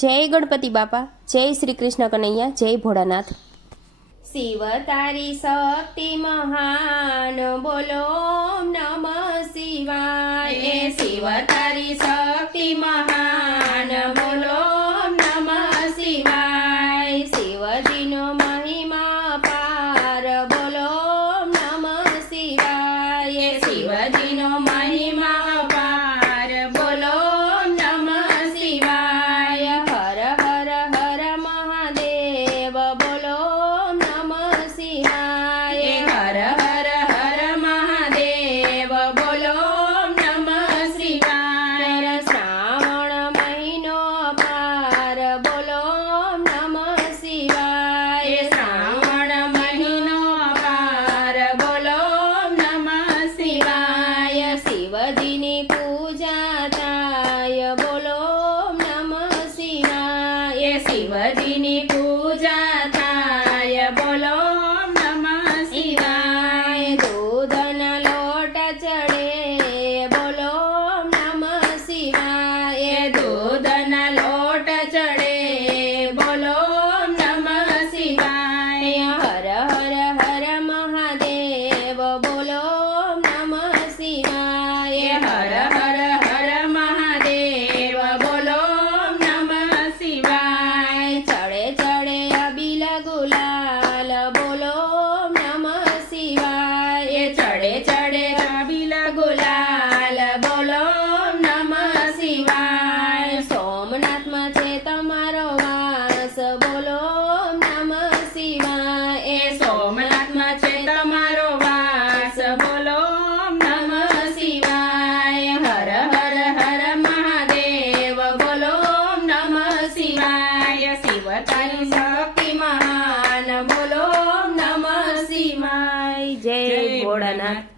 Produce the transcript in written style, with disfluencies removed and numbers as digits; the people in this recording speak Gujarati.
જય ગણપતિ બાપા, જય શ્રી કૃષ્ણ કનૈયા, જય ભોળાનાથ। શિવ તારી શક્તિ મહાન, બોલો નમઃ શિવાય। શિવ તારી શક્તિ મહાન, બોલો નમઃ શિવાય। શિવજીનો મહિમા પાર, બોલો નમઃ શિવાય। શિવજીનો મહિમા પાર, બોલો નમઃ શિવાય। હર હર હર મહાદેવ, બોલો નમઃ શિવાય। હર હર હર મહાદેવ, બોલો નમઃ શિવાય। શ્રાવણ મહિનો પાર, બોલો નમઃ શિવાય। શ્રાવણ મહિનો પાર, બોલો નમઃ શિવાય। શિવજીની પૂજા થાય, બોલો નમઃ શિવાય। શિવજીની પૂજા થાય, બોલો નમઃ શિવાય। દૂધના લોટ ચડે, બોલો નમઃ શિવાય। દૂધના લોટ ચડે, બોલો નમઃ શિવાય। હર હર હર મહાદેવ, બોલો નમઃ શિવાય। હર હર હર મહાદેવ, બોલો નમઃ શિવાય। ચડે ચડે અબીલ ગુલાલ, બોલો નમઃ શિવાય। ચડે ચડે અબીલ ગુલાલ, બોલો નમઃ શિવાય। સોમનાથમાં છે તમારો વાસ, બોલો નમઃ શિવાય। સોમનાથમાં છે તમારો વાસ, બોલો નમઃ શિવાય। હર હર હર મહાદેવ, બોલો નમઃ શિવાય। શિવ તારી શક્તિ મહાન, બોલો નમઃ શિવાય। જય ભોળાનાથ।